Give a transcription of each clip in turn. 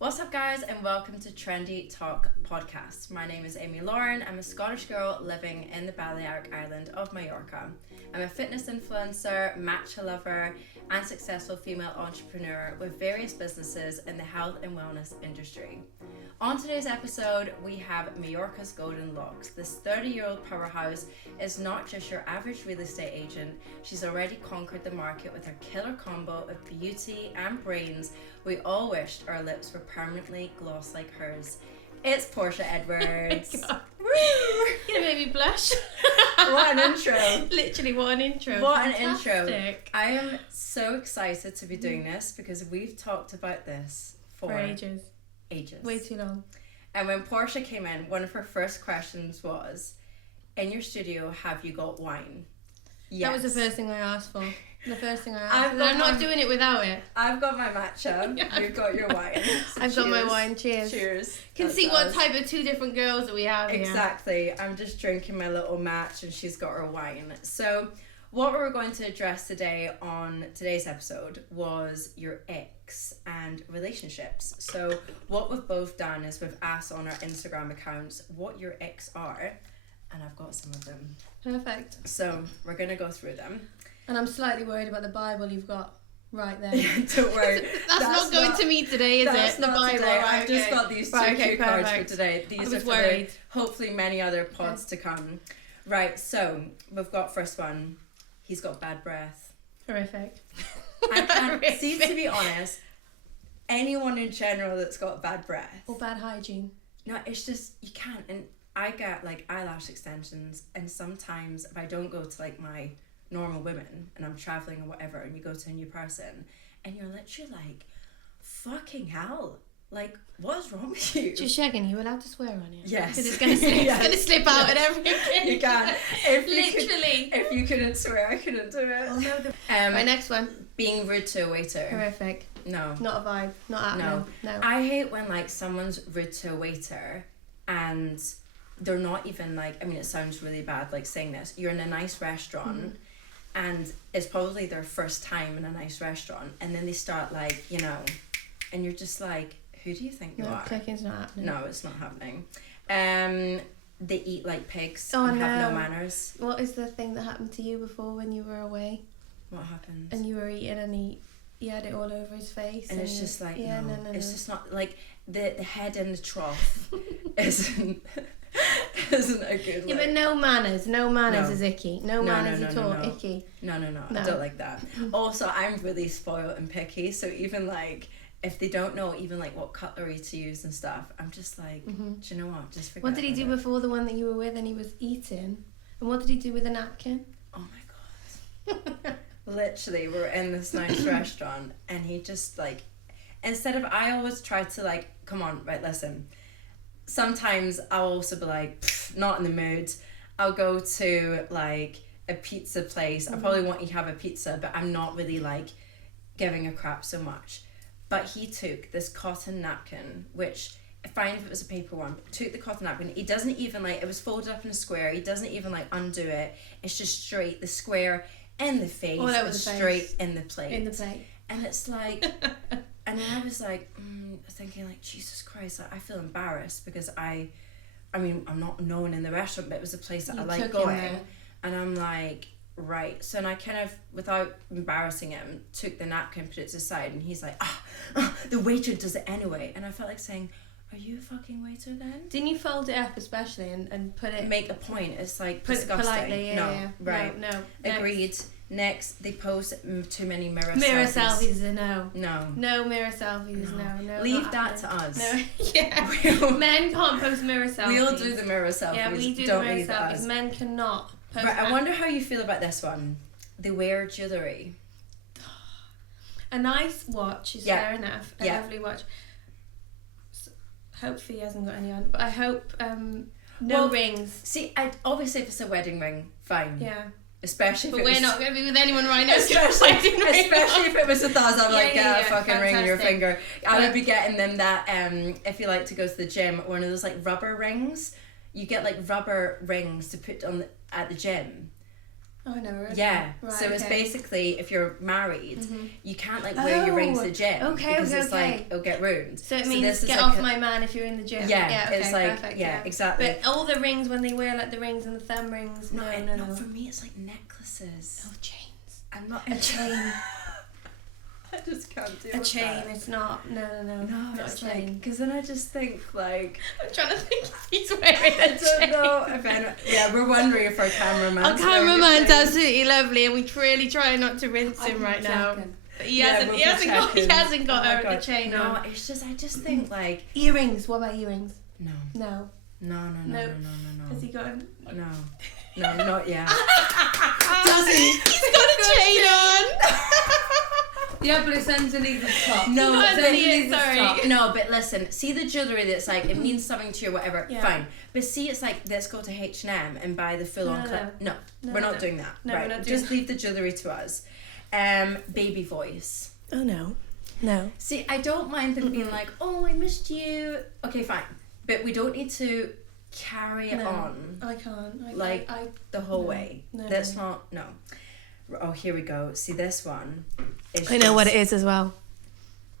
What's up, guys, and welcome to Trendy Talk podcast. My name is Amy Lauren. I'm a Scottish girl living in the Balearic island of Mallorca. I'm a fitness influencer, matcha lover, and successful female entrepreneur with various businesses in the health and wellness industry. On today's episode, we have Mallorca's Golden Locks. This 30-year-old powerhouse is not just your average real estate agent. She's already conquered the market with her killer combo of beauty and brains. We all wished our lips were permanently gloss like hers. It's Portia Edwards. Oh my God. Woo! You're gonna make me blush. What an intro. Literally, what an intro. What Fantastic. an intro. I am so excited to be doing this because we've talked about this for ages. Way too long. And when Portia came in, one of her first questions was, in your studio, have you got wine? Yes. That was the first thing I asked for. The first thing I asked I've for. got I'm not doing it without it. I've got my matcha. You've got your wine. So I've got my wine. Cheers. Cheers. Can That's see what us. type of two different girls that we have here. Exactly. I'm just drinking my little match and she's got her wine. So what we were going to address today on today's episode was your ex and relationships. So what we've both done is we've asked on our Instagram accounts what your ex are, and I've got some of them. Perfect. So we're going to go through them. And I'm slightly worried about the Bible you've got right there. Don't worry. That's not going to me today, is That's it? The not Bible. today. Right, I've just okay. got these two Right, cue cards for perfect. today. These I are was for worried. hopefully many other pods to come. Right, so we've got first one. He's got bad breath. Horrific. I can't see, to be honest, anyone in general that's got bad breath. Or bad hygiene. No, it's just, you can't. And I get like eyelash extensions, and sometimes if I don't go to like my normal women and I'm traveling or whatever, and you go to a new person and you're literally like, fucking hell, like what's wrong with you? Just checking, you allowed to swear on it? Yes. Because it's going to slip, Yes. it's gonna slip out and everything. You can. Literally. If you couldn't swear, I couldn't do it. Oh no. My next one. Being rude to a waiter. Horrific. No. Not a vibe. Not happening. No. I hate when like someone's rude to a waiter and they're not even like, I mean, it sounds really bad like saying this. You're in a nice restaurant and it's probably their first time in a nice restaurant, and then they start like, you know, and you're just like, who do you think you are? Clicking's not happening. No, it's not happening. They eat like pigs Oh, and have no. no manners. What is the thing that happened to you before when you were away What happened? and you were eating and he had it all over his face? And it's just like, yeah, no, no. it's just not like the head in the trough isn't a good Yeah, look. but no manners. No manners No. is icky. No No, manners no, at no, all. no. Icky. No, No. I don't like that. Also, I'm really spoiled and picky, so even like if they don't know even like what cutlery to use and stuff, I'm just like, do you know what? Just forget What did he about do it. before the one that you were with and he was eating? And what did he do with a napkin? Oh my god. Literally, we're in this nice restaurant and he just like, instead of, I always try to like, come on, right, listen. Sometimes I'll also be like, not in the mood. I'll go to like a pizza place. I probably want you to have a pizza, but I'm not really like giving a crap so much. But he took this cotton napkin, which, fine if it was a paper one, but took the cotton napkin. He doesn't even like, it was folded up in a square. He doesn't even like undo it. It's just straight, the square in the face, All over and the face. straight in the plate. In the plate. And it's like, and then I was like, thinking like, Jesus Christ, like, I feel embarrassed because I mean, I'm not known in the restaurant, but it was a place that You I like took him going. there. And I'm like, right. So, and I kind of, without embarrassing him, took the napkin, put it to the side, and he's like, the waiter does it anyway. And I felt like saying, are you a fucking waiter then? Didn't you fold it up especially and put it... Make a point. It's like Put it disgusting. politely, yeah, no, yeah. right. No. Agreed. Next, they post too many mirror Mirror selfies. selfies is a no. No. No mirror selfies, no. Leave not that to happening. us. No, yeah. We'll- Men can't post mirror selfies. We'll do the mirror selfies. Yeah, we do Don't the mirror leave selfies. us. Men cannot post Right, I wonder how you feel about this one. They wear jewellery. A nice watch is Yeah. fair enough. A Yeah. lovely watch. Hopefully he hasn't got any on, but I hope no Well, rings. See, obviously if it's a wedding ring, fine. Yeah. Especially if But it we're was, not going to be with anyone right now. especially Wedding ring on. if it was a thousand, like Yeah, get a fucking ring in your fantastic. finger. I But- would be getting them that if you like to go to the gym, one of those like rubber rings. You get like rubber rings to put on at the gym. Oh, I never heard Yeah. of that. Right, So it's okay. basically, if you're married, you can't like wear your rings to the gym. Okay, because okay, it's okay. like, it'll get ruined. So it So means this is get like off my man if you're in the gym. Yeah, okay, it's like, perfect, yeah, exactly. But all the rings, when they wear like the rings and the thumb rings, no. For me, it's like necklaces. Oh, chains. I'm not A chain. I just can't do A chain, it's not. No. No, not it's a chain. because then I just think like I'm trying to think if he's wearing a I chain. don't know if anyone, yeah, we're wondering if our cameraman. Our cameraman's absolutely lovely, and we really try not to rinse him right now. But he hasn't. He hasn't got a chain no, on. it's just I just think like Earrings. What about earrings? No. No. No. Has he got a... No, not yet. Does he? He's got a chain on. Yeah, but it's underneath the top. No, Not but underneath, sorry. No, but listen, see the jewellery that's like, it means something to you or whatever, Yeah. fine. But see, it's like, let's go to H&M and buy the full-on clip. No, we're not doing that. No, right, we're not doing just leave the jewellery to us. Baby voice. Oh, no. See, I don't mind them being like, oh, I missed you. Okay, fine. But we don't need to carry it on. I can't. Like, the whole way. No. That's not, no. Oh, here we go. See, this one is I know what it is as well.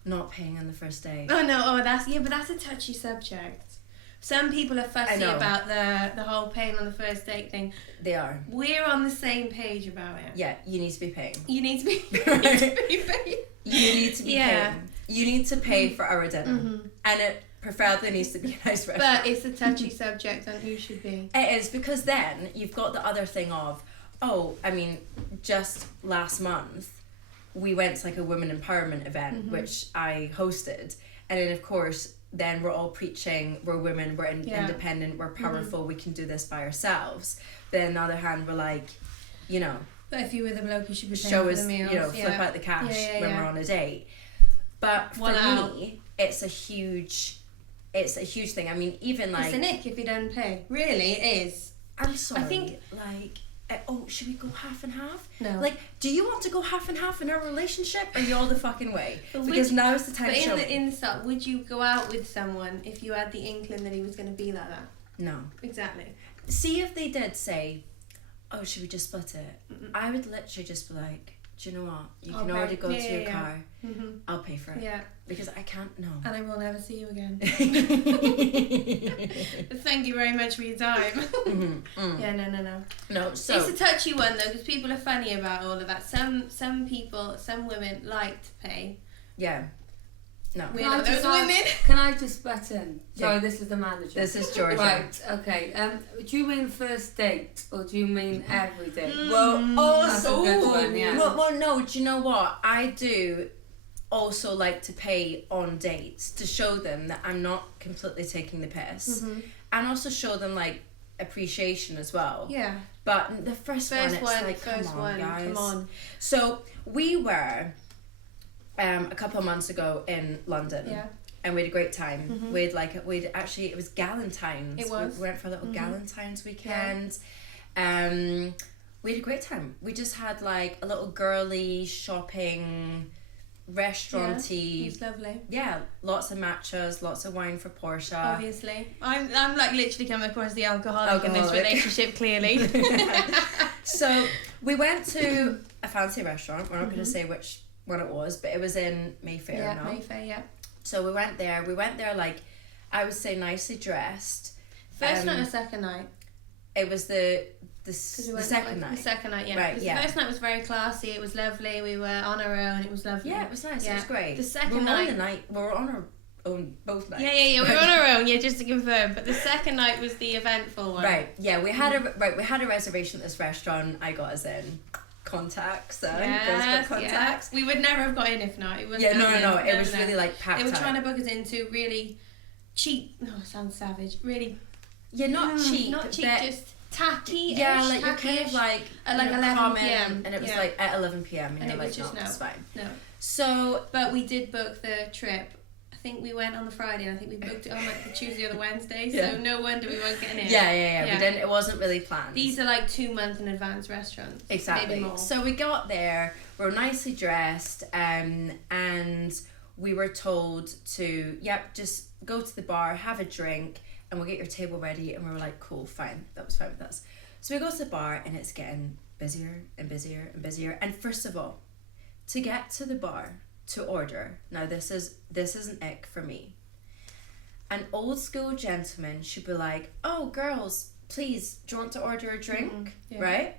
not paying on the first date. Oh no, but that's a touchy subject. Some people are fussy about the whole paying on the first date thing. They are. We're on the same page about it. Yeah, you need to be paying. You need to be Right. paying. You need to be Yeah. paying. You need to pay for our dinner. And it preferably needs to be a nice restaurant. But it's a touchy subject on who should be. It is, because then you've got the other thing of, oh, I mean, just last month we went to like a women empowerment event which I hosted, and then of course then we're all preaching we're women, we're independent, we're powerful, we can do this by ourselves. But on the other hand, we're like, you know, But if you were the bloke, you should be paying show for us, the meals. you know, flip out the cash when we're on a date. But for me, it's a huge thing. I mean, even like, it's an ick if you don't pay. Really, it is. I'm sorry. I think like, oh, should we go half and half? No. Like, do you want to go half and half in our relationship, or you all the fucking way? But Because now is the time But to show. in the start, would you go out with someone if you had the inkling that he was going to be like that? No. Exactly. See, if they did say, oh, should we just split it? I would literally just be like, do you know what? You can already go to your car. I'll pay for it. Yeah. Because I can't, no. And I will never see you again. Thank you very much for your time. Yeah, no. No, so. It's a touchy one though, because people are funny about all of that. Some people, some women like to pay. Yeah. No. We're not those women. Can I just butt in? Sorry, Yeah. This is the manager. This is Georgia. Right, okay. Do you mean first date or do you mean every date? Well, That's a good one, yeah. Well, no, do you know what? I do also like to pay on dates to show them that I'm not completely taking the piss. And also show them, like, appreciation as well. Yeah. But the first one, it's like, come on, guys. Come on. So, we were a couple of months ago in London. Yeah. And we had a great time. We'd actually, it was Galentine's. It was. We went for a little Galentine's weekend. We had a great time. We just had like a little girly shopping, restaurant-y. Yeah, it's lovely. Yeah, lots of matchas, lots of wine for Portia. Obviously. I'm like literally coming across the alcoholic in this relationship, clearly. So we went to a fancy restaurant. We're not going to say which one it was, but it was in Mayfair. Yeah, Mayfair, yeah. So we went there. Like, I would say nicely dressed. First night or second night? It was the second night. The second night, yeah. Right, The yeah. first night was very classy. It was lovely. We were on our own. It was lovely. Yeah, it was nice. Yeah. It was great. The second we were night, we were on our own both nights. Yeah. We were on our own. Yeah, just to confirm. But the second night was the eventful one. Right. Yeah, we had a reservation at this restaurant. I got us in. Contacts. Girls got contacts. Yeah. We would never have got in if not. It was no. It was really like packed. They were trying to book us into really cheap. No, it sounds savage. Really. Yeah, not cheap. Not cheap. Just tacky. Yeah, like you're kind of like at like 11 p.m. and it was like at 11 p.m. and you're like, no, it's fine. No. So, but we did book the trip. I think we went on the Friday and I think we booked it on like the Tuesday or the Wednesday, so no wonder we weren't getting in. Yeah. We didn't. It wasn't really planned. These are like 2 months in advance restaurants. Exactly. Maybe more. So we got there. We were nicely dressed, and we were told to just go to the bar, have a drink, and we'll get your table ready. And we were like, cool, fine. That was fine with us. So we go to the bar, and it's getting busier and busier and busier. And first of all, to get to the bar to order, now this is an ick for me. An old school gentleman should be like, oh, girls, please, do you want to order a drink? Right?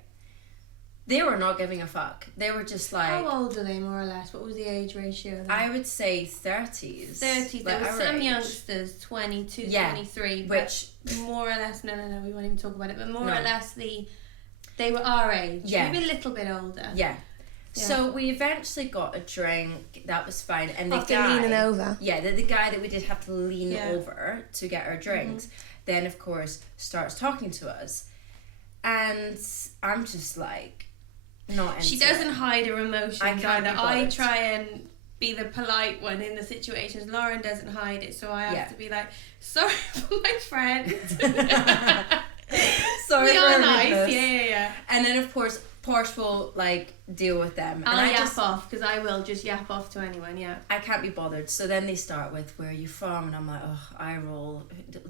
They were not giving a fuck. They were just like... How old are they, more or less? What was the age ratio then? I would say 30s. 30s. There were some youngsters, 22, 23. Which... More or less... No, we won't even talk about it. But more or less, they were our age. Yeah. Maybe a little bit older. Yeah. So we eventually got a drink. That was fine. And the After guy... leaning over. Yeah, the guy that we did have to lean over to get our drinks, then, of course, starts talking to us. And I'm just like... Not into She doesn't hide her emotions either. I try and be the polite one in the situations. Lauren doesn't hide it, so I have to be like, sorry for my friend. Sorry, we are nice. Yeah. And then of course Portia will like deal with them. I'll yap off, because I will just yap off to anyone. Yeah. I can't be bothered. So then they start with, where are you from? And I'm like, oh, I roll.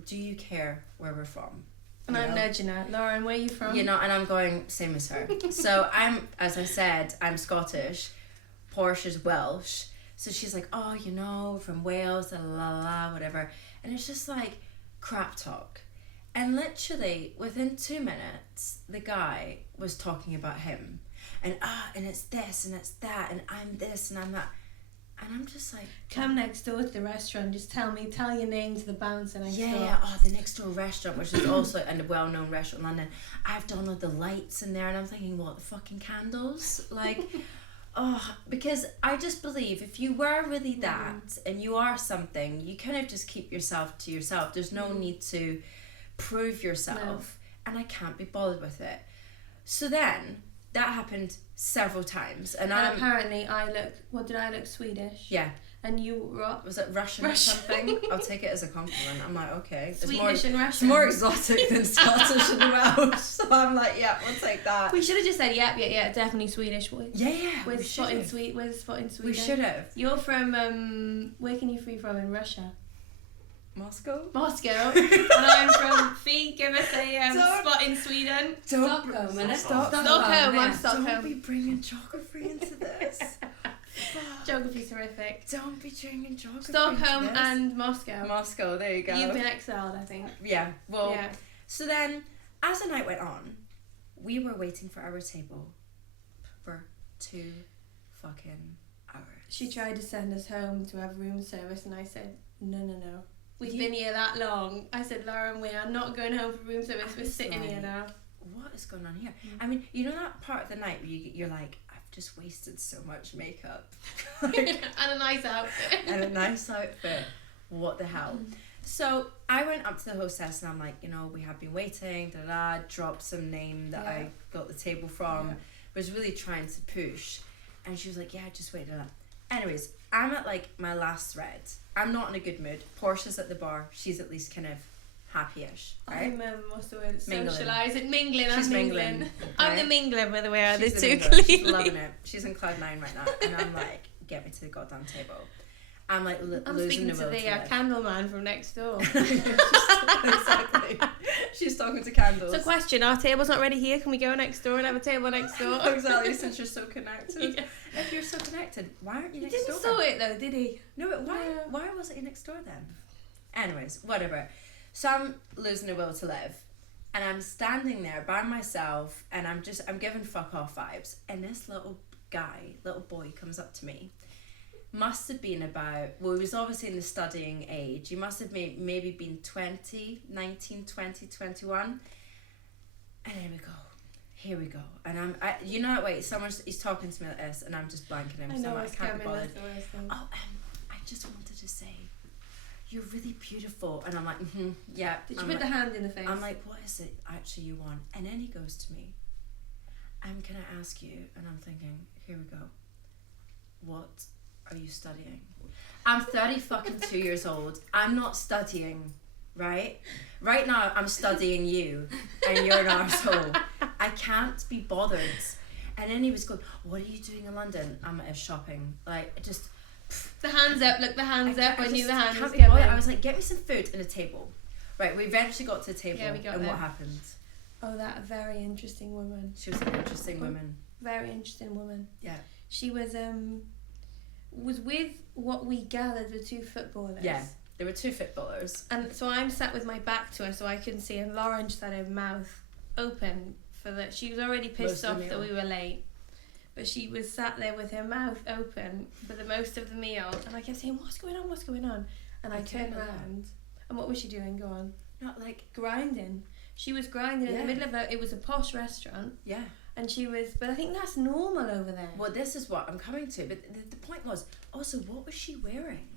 Do you care where we're from? And I'm nudging her. Lauren, where are you from? You know, and I'm going, same as her. So as I said, I'm Scottish. Portia's Welsh. So she's like, oh, you know, from Wales, whatever. And it's just like crap talk. And literally, within 2 minutes, the guy was talking about him. And it's this and it's that and I'm this and I'm that. And I'm just like... Come next door to the restaurant, just tell your name to the bouncer next door. Yeah, the next door restaurant, which is also a well-known restaurant in London. I've done all the lights in there and I'm thinking, what, the fucking candles? Like, because I just believe if you were really that and you are something, you kind of just keep yourself to yourself. There's no need to prove yourself. And I can't be bothered with it. So then... That happened several times. And apparently I look Swedish? Yeah. And you what? Was it Russian or something? I'll take it as a compliment. I'm like, okay. Swedish and Russian. It's more exotic than Scottish and Welsh. So I'm like, yeah, we'll take that. We should have just said, yeah, definitely Swedish. Yeah. With spot in Sweden. We should have. You're from, where can you be from in Russia? Moscow. And I'm from give us a spot in Sweden. Stockholm. I'm Stockholm. Don't be bringing geography into this. Geography's horrific. Don't be bringing geography. Stockholm and Moscow. Moscow, there you go. You've been exiled, I think. Yeah. Well. Yeah. So then, as the night went on, we were waiting for our table for 2 fucking hours. She tried to send us home to have room service, and I said, no. We've been here that long. I said, Lauren, we are not going home for room service. We're sitting here now. What is going on here? I mean, you know that part of the night where you're like, I've just wasted so much makeup. And a nice outfit. What the hell? So I went up to the hostess and I'm like, you know, we have been waiting, dropped some name that I got the table from, was really trying to push. And she was like, yeah, just wait. Anyways, I'm at like my last thread. I'm not in a good mood. Portia's at the bar. She's at least kind of happy-ish, right? I'm what's the word? Mingling. Mingling. She's mingling. Right? I'm the mingler, by the way. She's the mingler. She's loving it. She's in cloud 9 right now, and I'm like, get me to the goddamn table. I'm like I'm losing speaking the will to the candle man from next door. Exactly. She's talking to candles. So question, our table's not ready here. Can we go next door and have a table next door? Exactly, since you're so connected. Yeah. If you're so connected, why aren't you next door? He didn't saw it though, did he? No, but why wasn't he next door then? Anyways, whatever. So I'm losing the will to live. And I'm standing there by myself and I'm giving fuck off vibes. And this little boy comes up to me. Must have been about, well, he was obviously in the studying age. He must have maybe been 19, 20, 21. And here we go. And you know, wait, he's talking to me like this and I'm just blanking him. So I can't be bothered. I just wanted to say, you're really beautiful. And I'm like, yeah. Did you put the hand in the face? I'm like, what is it actually you want? And then he goes to me, can I ask you? And I'm thinking, here we go. What are you studying? I'm 32 years old. I'm not studying, right? Right now, I'm studying you, and you're an arsehole. I can't be bothered. And then he was going, what are you doing in London? I'm shopping. Like, just... The hands up, look, the hands up. I knew the hands can't was be bothered. I was like, get me some food and a table. Right, we eventually got to the table. Yeah, we got and there. What happened? Oh, that very interesting woman. She was an interesting woman. Very interesting woman. Yeah. She was with what we gathered were 2 footballers. Yeah, there were 2 footballers. And so I'm sat with my back to her so I couldn't see, and Lauren just had her mouth open she was already pissed off that we were late. But she was sat there with her mouth open for the most of the meal, and I kept saying, what's going on? And I turned around, and what was she doing? Go on. Not like grinding. She was grinding in the middle of it was a posh restaurant. Yeah. And she was, but I think that's normal over there. Well, this is what I'm coming to, but the point was, also, what was she wearing?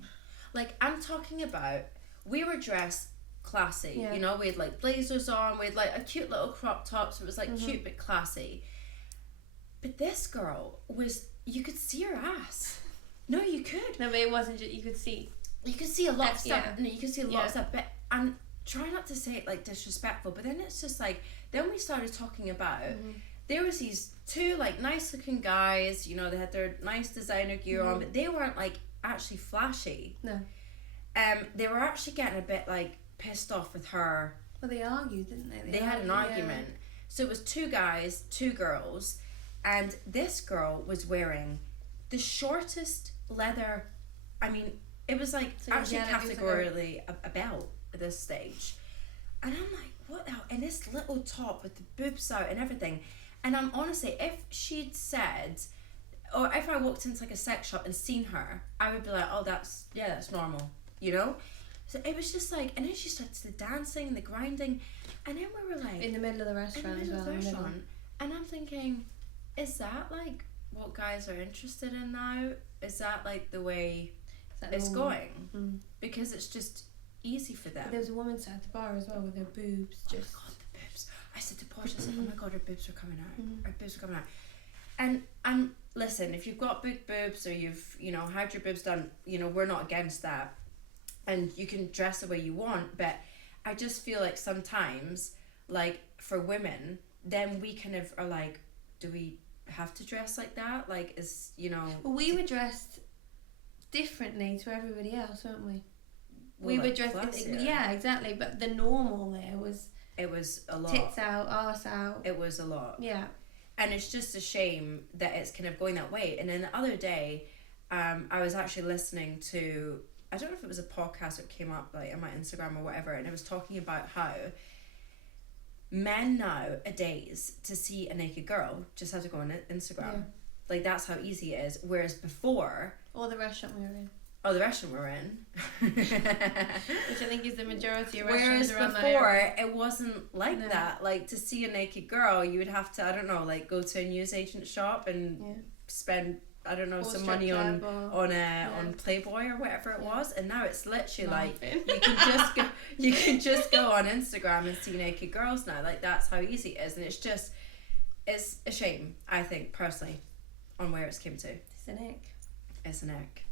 Like, I'm talking about, we were dressed classy, you know, we had like blazers on, we had like a cute little crop top, so it was like cute but classy. But this girl was, you could see her ass. No, you could. No, but it wasn't just, you could see a lot of stuff. No, you could see a lot of stuff, but I'm trying not to say it like disrespectful, but then it's just like, then we started talking about, there was these 2 like nice looking guys, you know, they had their nice designer gear on, but they weren't like actually flashy. No. They were actually getting a bit like pissed off with her. Well, they argued, didn't they? They had an argument. So it was 2 guys, 2 girls, and this girl was wearing the shortest leather, I mean, it was like actually categorically a belt at this stage. And I'm like, what the hell? And this little top with the boobs out and everything. And I'm honestly, if she'd said, or if I walked into like a sex shop and seen her, I would be like, oh, that's normal, you know? So it was just like, and then she started the dancing and the grinding, and then we were like... In the middle of the restaurant as well. And I'm thinking, is that like what guys are interested in now? Is that like the way it's going? Because it's just easy for them. There was a woman sat at the bar as well with her boobs. Oh my god, the boobs. I said to Portia, oh my god, her boobs are coming out. Her boobs are coming out. And listen, if you've got big boobs or you've, you know, had your boobs done, you know, we're not against that. And you can dress the way you want, but I just feel like sometimes, like, for women, then we kind of are like, do we have to dress like that? Like, is, you know... Well, we were dressed differently to everybody else, weren't we? We were dressed... Yeah, exactly, but the normal there was... It was a lot. Tits out, arse out. It was a lot. Yeah. And it's just a shame that it's kind of going that way. And then the other day, I was actually listening to... I don't know if it was a podcast that came up like on my Instagram or whatever, and it was talking about how men nowadays to see a naked girl just have to go on Instagram. Yeah. Like that's how easy it is. Whereas before... Or the restaurant we were in. Oh, the restaurant we're in. Which I think is the majority of restaurants around there. Whereas before, it wasn't like that. Like to see a naked girl, you would have to, I don't know, like go to a newsagent shop and spend... I don't know, or some money on Playboy or whatever it was, and now it's literally like you can just go on Instagram and see naked girls now. Like that's how easy it is, and it's a shame, I think personally, on where it's came to. It's an ick. It's an ick.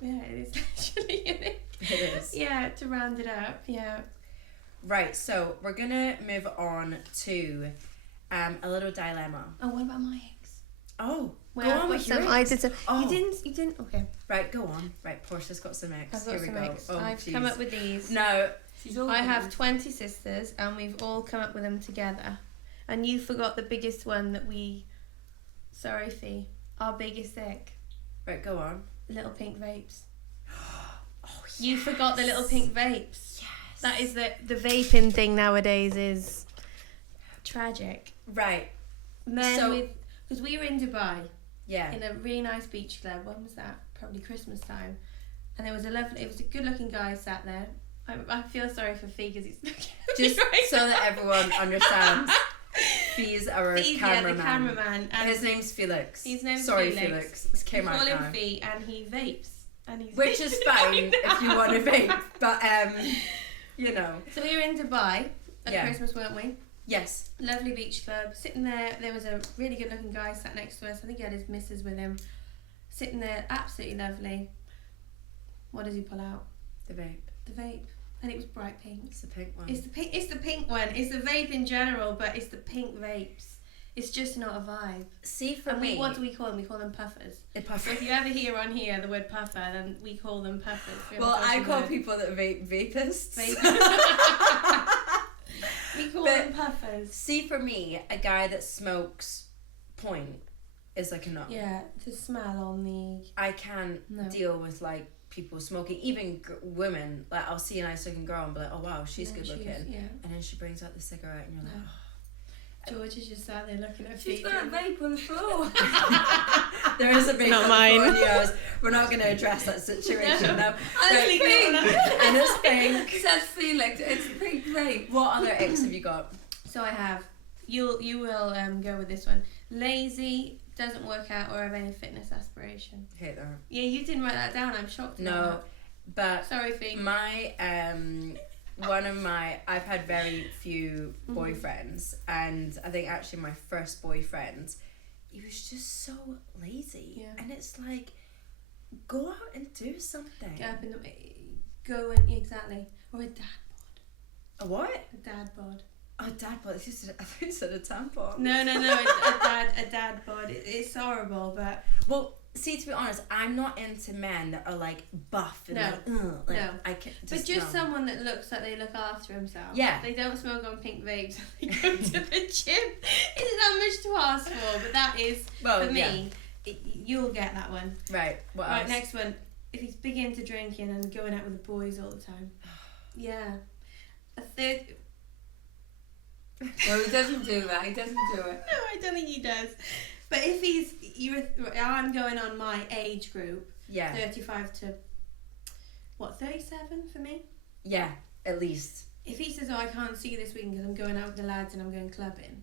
Yeah, it is actually an ick. It is. Yeah, to round it up. Yeah. Right, so we're gonna move on to a little dilemma. Oh, what about my ex? Oh, go on with your I did some. Oh. You didn't. Okay. Right, go on. Right, Portia's got some ex. I've got Here some we go. ex. I've come up with these. No. I have 20 sisters, and we've all come up with them together. And you forgot the biggest one that we. Sorry, Fee. Our biggest egg. Right, go on. Little pink vapes. Oh, yes. You forgot the little pink vapes. Yes. That is the vaping thing nowadays is tragic. Right. Men because we were in Dubai. Yeah. In a really nice beach club. When was that? Probably Christmas time. And it was a good looking guy sat there. I feel sorry for Fee because he's looking at just me right so now. That everyone understands. Fee's our cameraman. Yeah, the cameraman. And his name's Felix. His name's Sorry, Felix. This came out now. We call him Fee, and he vapes. Which is fine if you want to vape, but you know. So we were in Dubai at Christmas, weren't we? Yes. Lovely beach club. Sitting there, there was a really good looking guy sat next to us. I think he had his missus with him. Sitting there, absolutely lovely. What does he pull out? The vape. The vape. And it was bright pink. It's the pink one. It's the pink one. It's the vape in general, but it's the pink vapes. It's just not a vibe. See, for me... What do we call them? We call them puffers. Puffers. So if you ever hear on here the word puffer, then we call them puffers. Well, I call people that vape vapists. We call But them puffers. See, for me, a guy that smokes point is like a no. Yeah, the smell on the... I can't deal with like people smoking, even women. Like I'll see a nice looking girl and be like, oh wow, she's good looking. Yeah. And then she brings out the cigarette and you're like, oh. George is just sat there looking at She's feet. got a vape on the floor. There is a big Not mine. We're not going to address that situation now. It's pink. And it's pink. Says Felix, it's pink vape. What other icks have you got? So I have, you will go with this one. Lazy, doesn't work out or have any fitness aspiration. Hate that. Yeah, you didn't write that down. I'm shocked. No, but sorry, Fee. My I've had very few boyfriends, and I think actually my first boyfriend, he was just so lazy. Yeah. And it's like, go out and do something. Get up in the, go and exactly, or a dad bod. A what? A dad bod. Oh, dad bod. I thought you said a tampon. No, a dad bod. It's horrible, but well. See, to be honest, I'm not into men that are like buff and I can just someone that looks like they look after himself. Yeah. They don't smoke on pink vapes. They go to the gym. Isn't that much to ask for? But that is, for me, you'll get that one. Right. What right, else? next one. If he's big into drinking and going out with the boys all the time. Yeah. A third... No, he doesn't do that. He doesn't do it. No, I don't think he does. But if I'm going on my age group. Yeah. 35 to, 37 for me? Yeah, at least. If he says, oh, I can't see you this weekend because I'm going out with the lads and I'm going clubbing.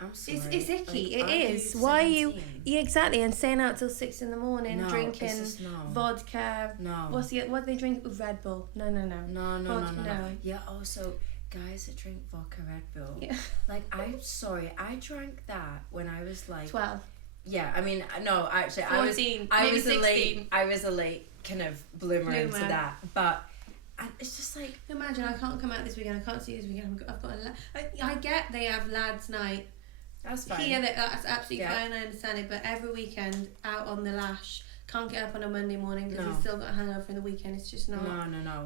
I'm sorry. It's icky. Like, it is. Why are you... Yeah, exactly. And staying out till 6 in the morning, drinking vodka. No. What do they drink? Red Bull. No. No. Yeah, also... Guys that drink vodka Red Bull. Yeah. Like, I'm sorry, I drank that when I was like 12. Yeah, I mean, no, actually 14, I was a late kind of bloomer into that. But it's just like, imagine I can't come out this weekend, I can't see you this weekend, I've got I get they have lads night. That's fine. Here that's absolutely fine, I understand it, but every weekend out on the lash, can't get up on a Monday morning because he's still got a hangover from the weekend. It's just not. No.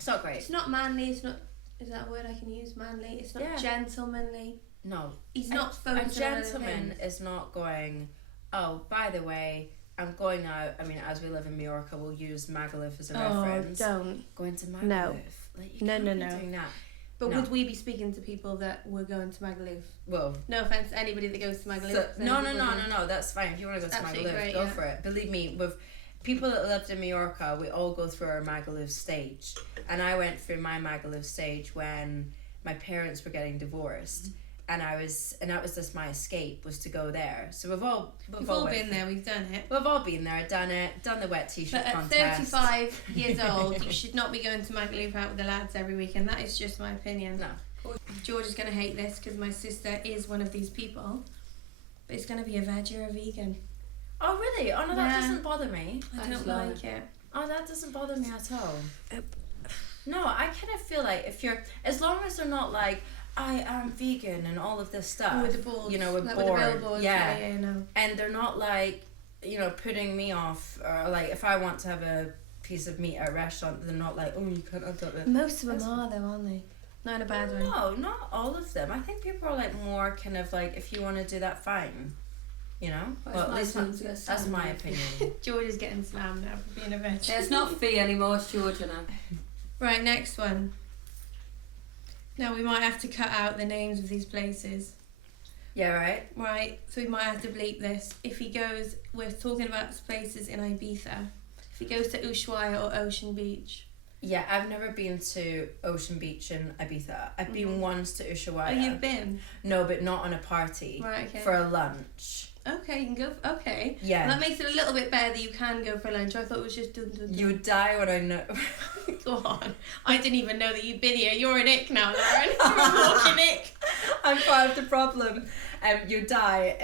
It's not great. It's not manly. It's not. Is that a word I can use? Manly. It's not gentlemanly. No. He's not focused on a gentleman is not going, oh, by the way, I'm going out. I mean, as we live in Mallorca, we'll use Magaluf as a reference. Don't. Going to Magaluf. No. Like, you can't be doing that. But would we be speaking to people that were going to Magaluf? Well, no offense to anybody that goes to Magaluf. So, no. That's fine. If you want to go to Magaluf, go for it. Believe me, with people that lived in Mallorca, we all go through our Magaluf stage. And I went through my Magaluf stage when my parents were getting divorced. And that was just my escape, was to go there. So we've all been there, we've done it. We've all been there, done the wet t-shirt contest. But at 35 years old, you should not be going to Magaluf out with the lads every weekend. That is just my opinion. No. George is going to hate this because my sister is one of these people. But it's going to be a veg or a vegan. Oh really? Oh no, that doesn't bother me. I don't like it. Oh, that doesn't bother me at all. No, I kind of feel like as long as they're not like, I am vegan and all of this stuff. With the boards. You know, with like boards. With the billboards. Yeah, no. And they're not like, putting me off, or like if I want to have a piece of meat at a restaurant, they're not like, oh, you can't have that. Most of them are though, aren't they? Not in a bad way. No, not all of them. I think people are like more kind of like, if you want to do that, fine. You know? Well, at least that's my opinion. George is getting slammed now for being a veg. Yeah, it's not Fee anymore, it's Georgia now. Right, next one. Now we might have to cut out the names of these places. Yeah, right? Right, so we might have to bleep this. If he goes, we're talking about places in Ibiza. If he goes to Ushuaia or Ocean Beach. Yeah, I've never been to Ocean Beach in Ibiza. I've been once to Ushuaia. Oh, you've been? No, but not on a party. Right, okay. For a lunch. Okay, you can go. Okay. Yeah. Well, that makes it a little bit better that you can go for lunch. I thought it was just dun. You would die when I know. Go on. I didn't even know that you'd been here. You're an ick now, Lauren. You're a walking ick. I'm part of the problem. You'd die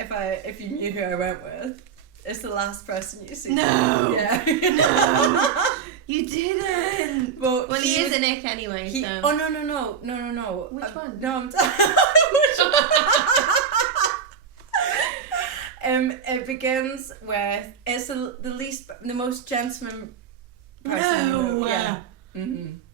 if you knew who I went with. It's the last person you see. No. Yeah. No. You didn't. Well, he is an ick anyway. So. Oh no. Which one? No, I'm. It begins with the most gentleman person. No. Yeah.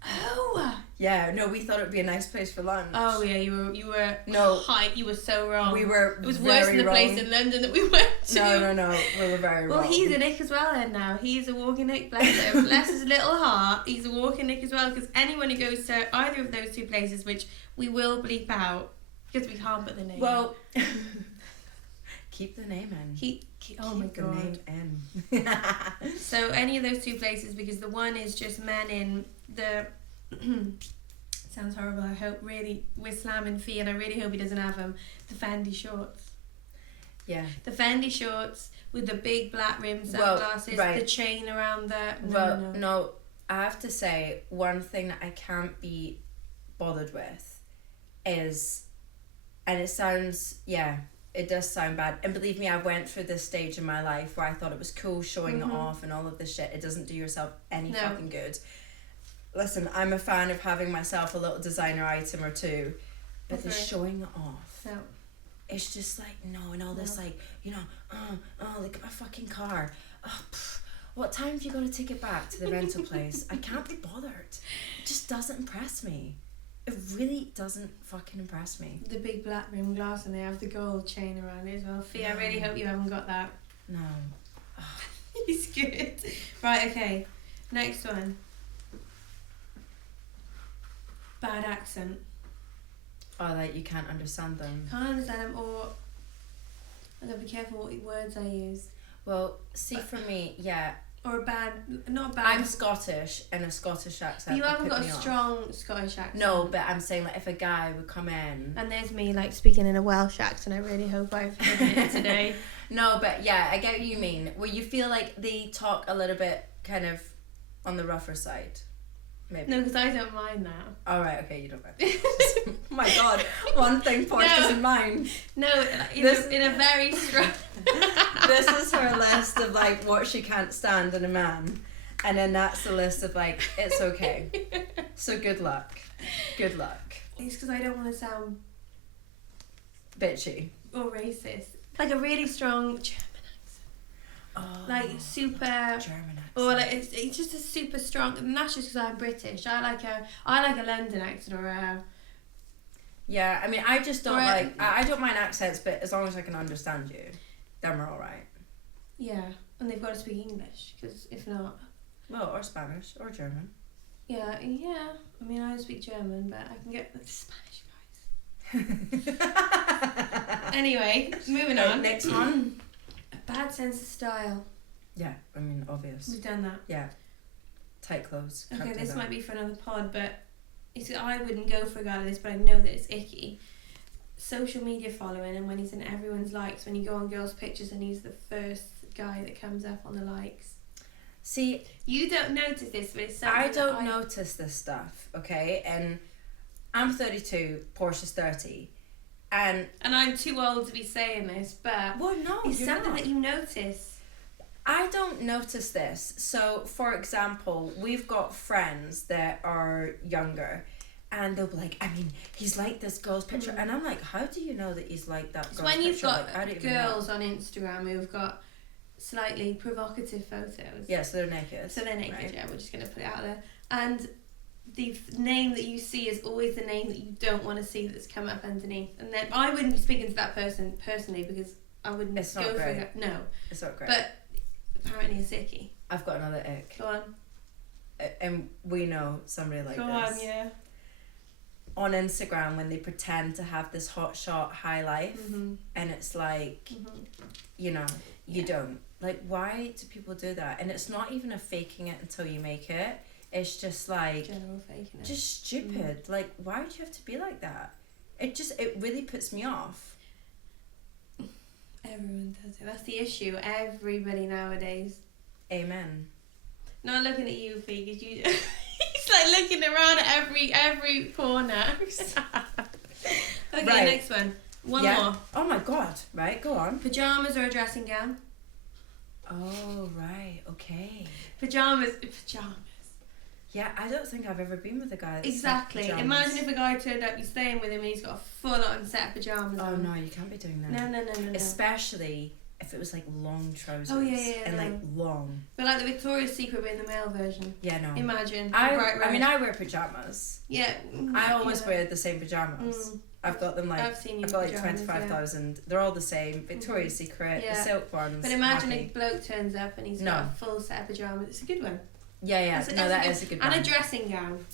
Oh, Yeah, no, we thought it would be a nice place for lunch. Oh yeah, you were no, you were so wrong. We were. It was worse than the place in London that we went to. No, we were very wrong. Well, he's an ick as well then now. He's a walking ick, bless him. Bless his little heart. He's a walking ick as well, because anyone who goes to either of those two places, which we will bleep out because we can't put the name. Well, keep the name in. Oh my god. Keep the name in. So any of those two places, because the one is just men in the. Sounds horrible. I hope really we're slamming Fee, and I really hope he doesn't have them. The Fendi shorts. Yeah. The Fendi shorts with the big black rim sunglasses, the chain around the. No. I have to say, one thing that I can't be bothered with is, and it does sound bad. And believe me, I went through this stage in my life where I thought it was cool showing it off and all of this shit. It doesn't do yourself any fucking good. Listen, I'm a fan of having myself a little designer item or two, but the showing it off. No. It's just like, no, and all this like, look at my fucking car. Oh, what time have you got to take it back to the rental place? I can't be bothered. It just doesn't impress me. It really doesn't fucking impress me. The big black rim glass, and they have the gold chain around it as well. Fee, I really hope you haven't got that. No. He's good. Right, okay. Next one. Bad accent. Oh, like you can't understand them. Can't understand them, or I'm gonna be careful what words I use. Well, see, for me, yeah. Or not bad. I'm Scottish, and a Scottish accent. But you haven't got a strong Scottish accent. No, but I'm saying like if a guy would come in. And there's me like speaking in a Welsh accent. I really hope I've hidden it today. No, but yeah, I get what you mean. Where you feel like they talk a little bit kind of on the rougher side. Maybe. No, because I don't mind that. All right, okay, you don't mind. Oh my god, one thing Portia doesn't mind. No, in a very strong. This is her list of like what she can't stand in a man, and then that's the list of like it's okay. So good luck. Good luck. It's because I don't want to sound bitchy or racist. Like a really strong German accent. Oh, like super German accent. Or like it's just a super strong. And that's just because I'm British. I like a London accent or a. Yeah, I mean, I just don't like. I don't mind accents, but as long as I can understand you, then we're all right. Yeah, and they've got to speak English, because if not. Well, or Spanish or German. Yeah. I mean, I don't speak German, but I can get the Spanish guys. Anyway, moving on. Next one. A bad sense of style. Yeah, I mean, obvious. We've done that. Yeah. Tight clothes. Okay, this might be for another pod, but I wouldn't go for a guy like this, but I know that it's icky. Social media following, and when he's in everyone's likes, when you go on girls' pictures and he's the first guy that comes up on the likes. See, you don't notice this, but it's something I don't notice this stuff, okay? And I'm 32, Portia's 30. And I'm too old to be saying this, but well, no, it's something that you notice. I don't notice this. So, for example, we've got friends that are younger, and they'll be like, I mean, he's like this girl's picture. And I'm like, how do you know that he's like that girl's picture? When you've got like, girls on Instagram who've got slightly provocative photos. Yeah, so they're naked. Right. Yeah, we're just going to put it out there. And the name that you see is always the name that you don't want to see that's come up underneath. And then I wouldn't be speaking to that person personally, because I wouldn't it's go not for great. it. No. It's not great. But apparently it's icky. I've got another ick. Go on. And we know somebody like Go this. Go on, yeah. On Instagram, when they pretend to have this hot shot high life, and it's like, you know, you don't. Like, why do people do that? And it's not even a faking it until you make it. It's just like general faking it. Just stupid. Like, why would you have to be like that? It really puts me off. Everyone does it. That's the issue. Everybody nowadays. Amen. Not looking at you, Fee, because you. He's like looking around at every corner. Okay, right. Next one. One more. Oh my god. Right, go on. Pajamas or a dressing gown? Oh, right. Okay. Pajamas. Yeah, I don't think I've ever been with a guy that's exactly. Imagine if a guy turned up, you're staying with him, and he's got a full-on set of pajamas. Oh no, you can't be doing that. No. Especially if it was like long trousers. Oh yeah, and like long. But like the Victoria's Secret but in the male version. Yeah, no. Imagine. I mean, I wear pajamas. Yeah. I always wear the same pajamas. I've got them like I've got like 25,000. They're all the same. Victoria's Secret, the silk ones. But imagine a bloke turns up and he's got a full set of pajamas. It's a good one. Yeah. That is a good one. And a dressing gown.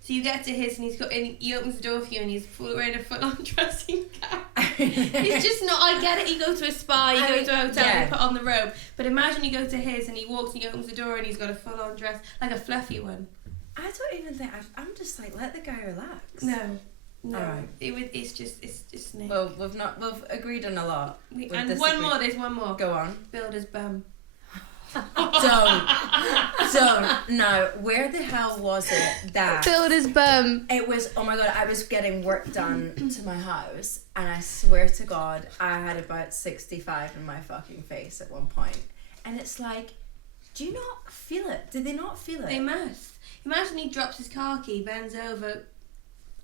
So you get to his and he opens the door for you and he's wearing a full-on dressing gown. He's just not, I get it, you go to a spa, you go to a hotel and you put on the robe. But imagine you go to his and he walks and he opens the door and he's got a full-on dress, like a fluffy one. I don't even think, I'm just like, let the guy relax. No. Alright. It's just no. Well, we've agreed on a lot. And there's one more. Go on. Builder's bum. Don't. No, where the hell was it that Builder's bum? It was, oh my god, I was getting work done to my house and I swear to God I had about 65 in my fucking face at one point. And it's like, do you not feel it? Did they not feel it? They must. Imagine he drops his car key, bends over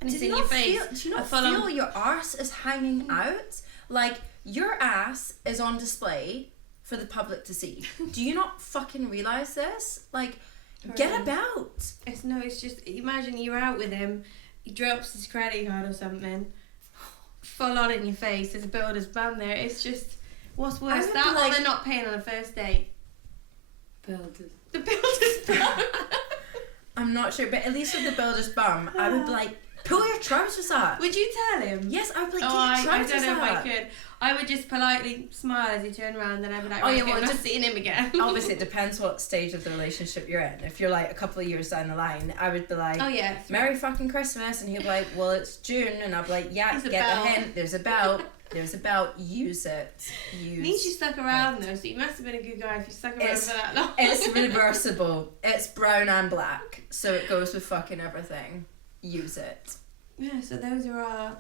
and it's in your face. Do you not feel your arse is hanging out? Like, your ass is on display for the public to see. Do you not fucking realise this? Like, get about. It's just, imagine you're out with him, he drops his credit card or something, full on in your face, there's a builder's bum there. It's just, what's worse, that or they're not paying on the first date? The builder's bum. I'm not sure, but at least with the builder's bum, I would be like, pull your trousers up. Would you tell him? Yes, I would be like, I don't know if I could. I would just politely smile as he turned around and I'd be like, I'm not seeing him again. Obviously, it depends what stage of the relationship you're in. If you're like a couple of years down the line, I would be like, Merry fucking Christmas. And he'd be like, well, it's June. And I'd be like, yeah, get the hint. There's a belt. There's a belt. Use it. It means you stuck around though, so you must have been a good guy if you stuck around for that long. It's reversible. It's brown and black. So it goes with fucking everything. Use it. Yeah, so those are our...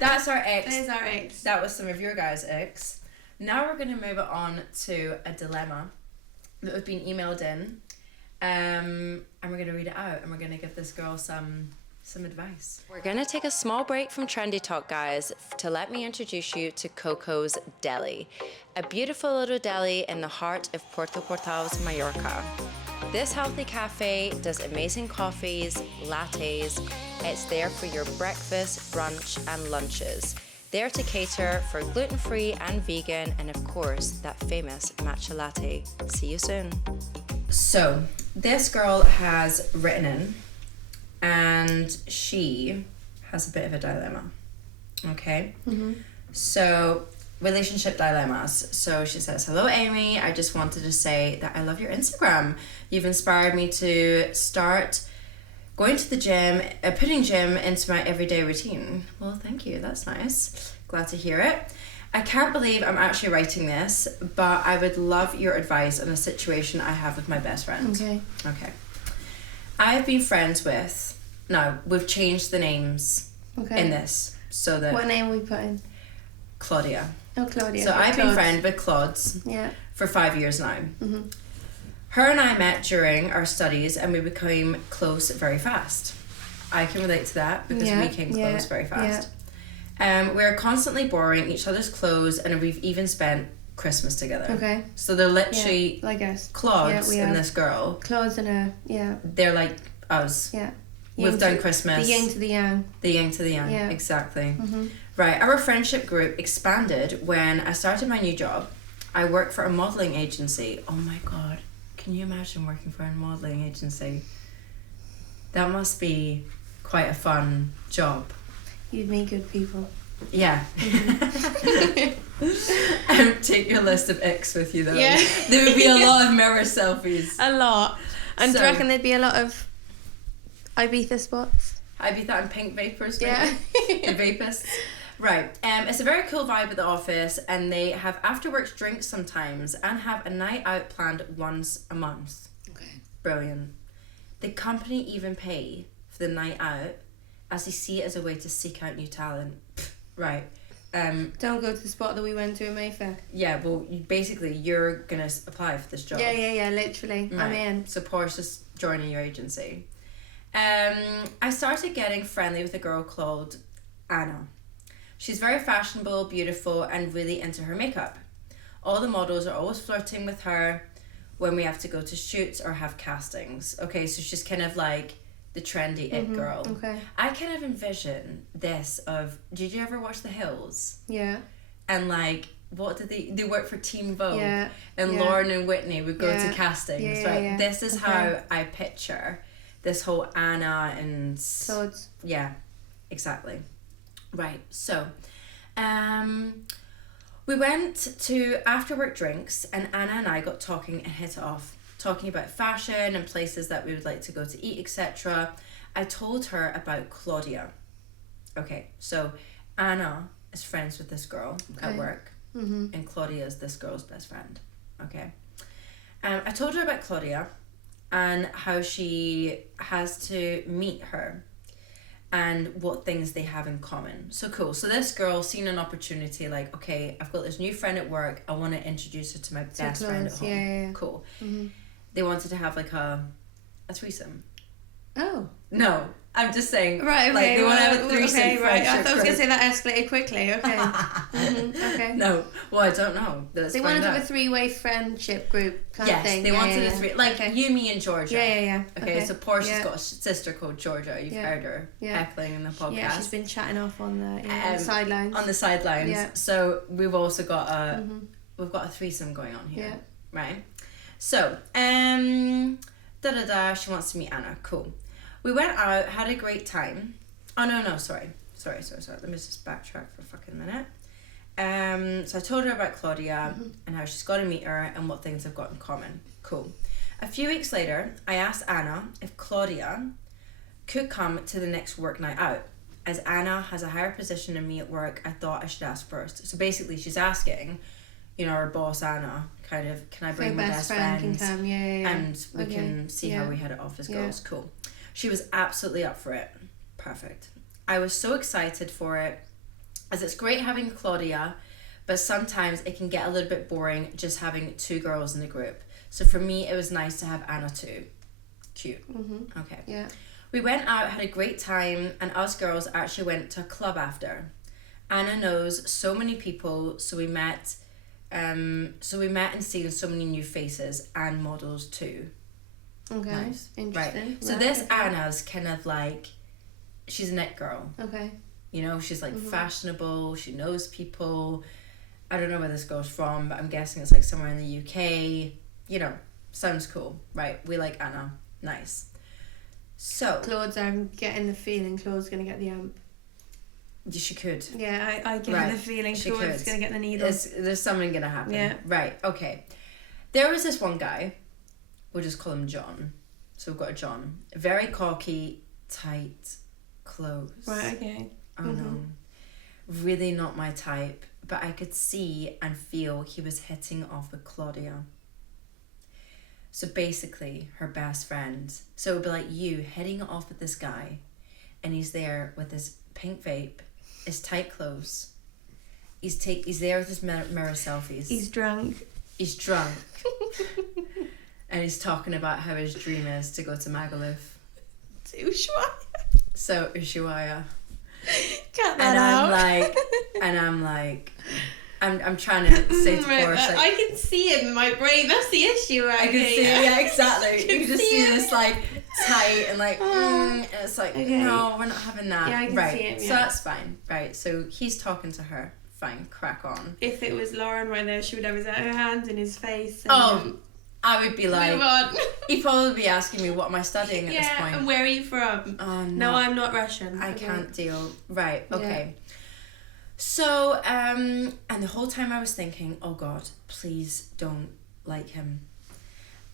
That's our ex. There's our ex. That was some of your guys' ex. Now we're going to move it on to a dilemma that we've been emailed in. And we're going to read it out and we're going to give this girl some advice. We're going to take a small break from Trendy Talk, guys, to let me introduce you to Coco's Deli, a beautiful little deli in the heart of Puerto Portals, Mallorca. This healthy cafe does amazing coffees, lattes. It's there for your breakfast, brunch, and lunches. There to cater for gluten-free and vegan, and of course, that famous matcha latte. See you soon. So, this girl has written in, and she has a bit of a dilemma. Okay? Mm-hmm. So, relationship dilemmas. So she says, hello Amy, I just wanted to say that I love your Instagram. You've inspired me to start going to the gym, putting gym into my everyday routine. Well, thank you, that's nice. Glad to hear it. I can't believe I'm actually writing this, but I would love your advice on a situation I have with my best friend. Okay. I've been friends with, no, we've changed the names in this so that... What name are we putting? Claudia. Oh, Claudia. So I've been friends with Claude's for 5 years now. Mm-hmm. Her and I met during our studies and we became close very fast. I can relate to that because we came close very fast. We are constantly borrowing each other's clothes and we've even spent Christmas together. Okay. So they're literally like us. Claude's and this girl. Claude's and her, They're like us. Yeah. We've done Christmas. The yin to the yang. The yin to the yang, exactly. Mm-hmm. Right, our friendship group expanded when I started my new job. I work for a modelling agency. Oh my god, can you imagine working for a modelling agency? That must be quite a fun job. You'd meet good people. Yeah. Take your list of icks with you though. Yeah. There would be a lot of mirror selfies. A lot. And do you reckon there'd be a lot of Ibiza spots? Ibiza and pink vapors, maybe? Yeah. The vapists. Right. It's a very cool vibe at the office and they have after-work drinks sometimes and have a night out planned once a month. Okay. Brilliant. The company even pay for the night out as they see it as a way to seek out new talent. Right. Don't go to the spot that we went to in Mayfair. Yeah, well, basically, you're going to apply for this job. Yeah, literally. Right. I'm in. So Portia's joining your agency. I started getting friendly with a girl called Anna. She's very fashionable, beautiful, and really into her makeup. All the models are always flirting with her when we have to go to shoots or have castings. Okay, so she's kind of like the trendy it girl. Okay. I kind of envision this of, did you ever watch The Hills? Yeah. And like, what did they work for Team Vogue, Yeah. and Yeah. Lauren and Whitney would go Yeah. to castings, Yeah, right? yeah. This is Okay. how I picture this whole Anna and Swords. yeah, exactly. Right, so we went to after work drinks, and Anna and I got talking and hit it off, talking about fashion and places that we would like to go to eat, etc. I told her about Claudia. Okay, so Anna is friends with this girl at work, and Claudia is this girl's best friend. Okay, I told her about Claudia and how she has to meet her and what things they have in common. So cool. So this girl seen an opportunity, like, okay, I've got this new friend at work, I want to introduce her to my best friend at home. Yeah. Cool. They wanted to have like a threesome. Oh. No, I'm just saying. Right, okay. Like, they want to have a threesome. Okay, right. I friendship thought I was going to group. say that escalated quickly. Okay. Okay. No, well, I don't know. Let's They find wanted out. a three-way friendship group kind of Yes, thing. they wanted a three, like Okay. you, me, and Georgia. Yeah. Okay, so Portia's Yeah. got a sister called Georgia. You've heard her heckling in the podcast. Yeah, she's been chatting off on the sidelines. On the sidelines. Yeah. So we've also got we've got a threesome going on here. Yeah. Right. So she wants to meet Anna. Cool. We went out, had a great time. Oh no, sorry. Let me just backtrack for a fucking minute. So I told her about Claudia and how she's got to meet her and what things have got in common. Cool. A few weeks later, I asked Anna if Claudia could come to the next work night out. As Anna has a higher position than me at work, I thought I should ask first. So basically she's asking, our boss Anna, kind of, can I bring my best friend can come, yeah. and we can see how we hit it off as girls. Cool. She was absolutely up for it. Perfect. I was so excited for it, as it's great having Claudia, but sometimes it can get a little bit boring just having two girls in the group. So for me, it was nice to have Anna too. Cute. Okay. Yeah. We went out, had a great time, and us girls actually went to a club after. Anna knows so many people, so we met and seen so many new faces and models too. Okay. Nice. Interesting. Right. So this Anna's kind of like, she's an it girl. Okay. She's like fashionable, she knows people. I don't know where this girl's from, but I'm guessing it's like somewhere in the UK. Sounds cool. Right, we like Anna. Nice. So Claude's, I'm getting the feeling Claude's going to get the amp. she could. Yeah, I get the feeling she Claude's could. going to get the needle. There's something going to happen. Yeah. Right, okay. There was this one guy, we'll just call him John. So we've got a John. Very cocky, tight clothes. Right, okay. Oh no. Really not my type, but I could see and feel he was hitting off with Claudia. So basically, her best friend. So it would be like you hitting it off with this guy, and he's there with his pink vape, his tight clothes. He's there with his mirror selfies. He's drunk. And he's talking about how his dream is to go to Magaluf. To Ushuaia. So Ushuaia. Cut that out. I'm like, I'm trying to say to Portia. I can see him in my brain. That's the issue, right? I can see, yeah, exactly. You can just see this like tight and like, and it's like, no, we're not having that. Yeah, I can see him, So that's fine. Right, so he's talking to her. Fine, crack on. If it was Lauren right there, she would have her hand in his face. And I would be like, move on. He'd probably be asking me what am I studying at this point. And where are you from? Oh, no, I'm not Russian. I can't deal. Right, okay. Yeah. So, and the whole time I was thinking, oh God, please don't like him.